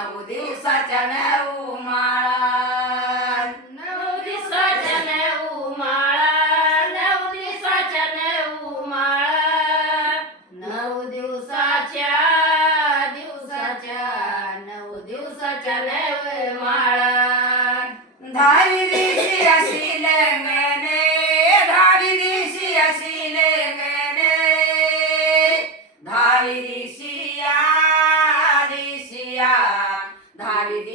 नऊ दिवसाच्या नऊ माळा नऊ माळा नऊ दिवसाच्या माळा नऊ दिवसाच्या दिवसाच्या नऊ दिवसाच्या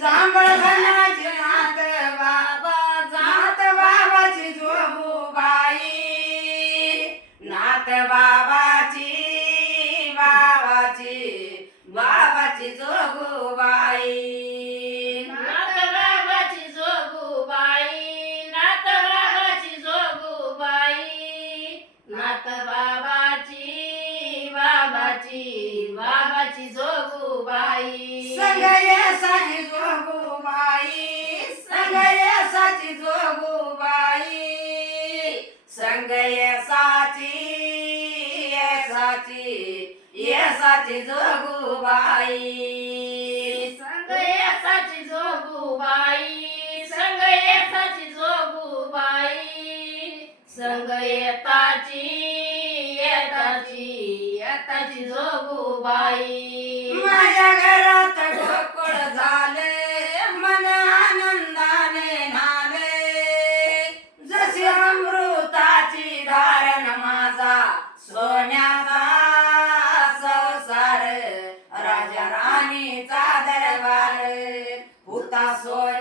जांभळ नात बाबा जात बाबाची जोगूबाई. नात बाबाची बाबाची बाबाची जोगूबाई. नात बाबाची जोगूबाई नात बाबाची जोगूबाई. नात बाबाची बाबाची बाबाची जोगूबाई. सगळ्यासाठी यासाठी यासाठी जोगूबाई संगयासाची जोगूबाई संगयासाची जोगूबाई संगयताची येताची येताची जोगूबाई tá só